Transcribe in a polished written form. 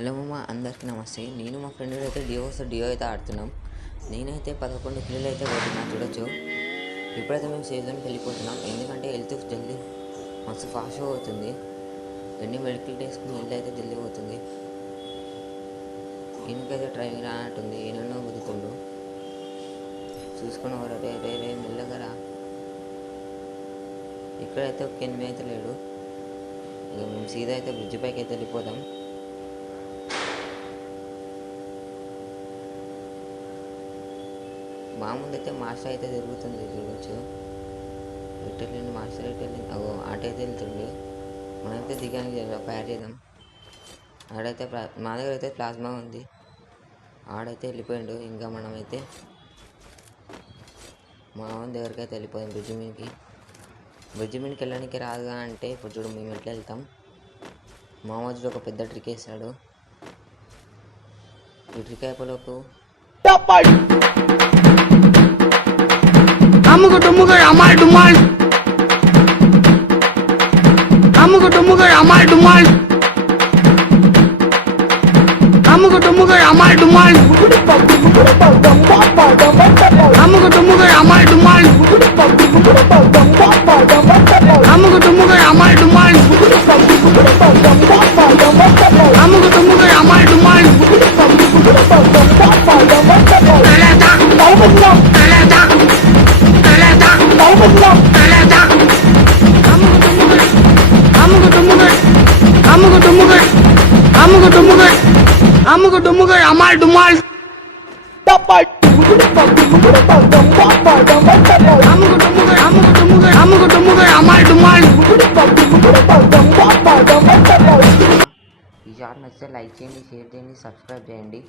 Hello మామ, అందరికీ నమస్తే. నేను మా ఫ్రెండ్ అయితే డియో అయితే ఆడుతున్నాం. నేనైతే 11 కిలోలు అయితే కొట్టినా చూడొచ్చు. ఇప్పుడైతే మేము సేఫ్ జోన్కి వెళ్ళిపోతున్నాం, ఎందుకంటే హెల్త్ జల్దీ మస్తు ఫాస్ట్గా అవుతుంది. ఎన్ని మెడికల్ వేసుకుని హెల్త్ అయితే జల్దీ పోతుంది. ఈయనకైతే డ్రైవింగ్ రానట్టుంది, ఈయనో గుర్తుండు చూసుకుని రే రే రే మెల్లగా రా. ఇక్కడైతే ఒక ఎనిమిది అయితే లేడు. ఇక మేము సీదా అయితే బ్రిడ్జ్ పైకి అయితే వెళ్ళిపోదాం. మా ముందైతే మాస్టర్ అయితే తిరుగుతుంది చూడవచ్చు. రిటర్న్ మాస్టర్ రిటర్న్ ఆట అయితే వెళ్తుండే. మనమైతే దిగానికి ఫైర్ చేద్దాం. ఆడైతే మా దగ్గర అయితే ప్లాస్మా ఉంది. ఆడైతే వెళ్ళిపోయిండు. ఇంకా మనమైతే మా దగ్గరికి అయితే వెళ్ళిపోయాం. బ్రిడ్జ్ మీదకి వెళ్ళడానికి రాదుగా అంటే ఇప్పుడు చూడు మేము ఎట్లా వెళ్తాం. మామూలు ఒక పెద్ద ట్రిక్ వేస్తాడు. ఈ ట్రిక్ అయిపోలోపు అమ్ముకు డుమ్ముగడు అమ్మాయి డుమ్మాల్ అమ్ముకు డుమ్ముగడు అమ్మాయి డుమ్మాల్ అమ్ముకు డుమ్ముగడు అమ్మాయి డుమ్మాల్ అమ్ముకు డుమ్ముగడు అమ్మాయి డుమ్మాల్ అమ్ముకు డుమ్ముగడు అమ్మాయి డుమ్మాల్ అమ్ముకు డుమ్ముగడు అమ్మాయి డుమ్మాల్ అమ్ముకు డుమ్ముగడు అమ్మాయి డుమ్మాల్ అమ్ముకు డుమ్ముగడు అమ్మాయి డుమ్మాల్. ఈ షార్ట్ నచ్చితే లైక్ చేయండి, షేర్ చేయండి, సబ్స్క్రైబ్ చేయండి.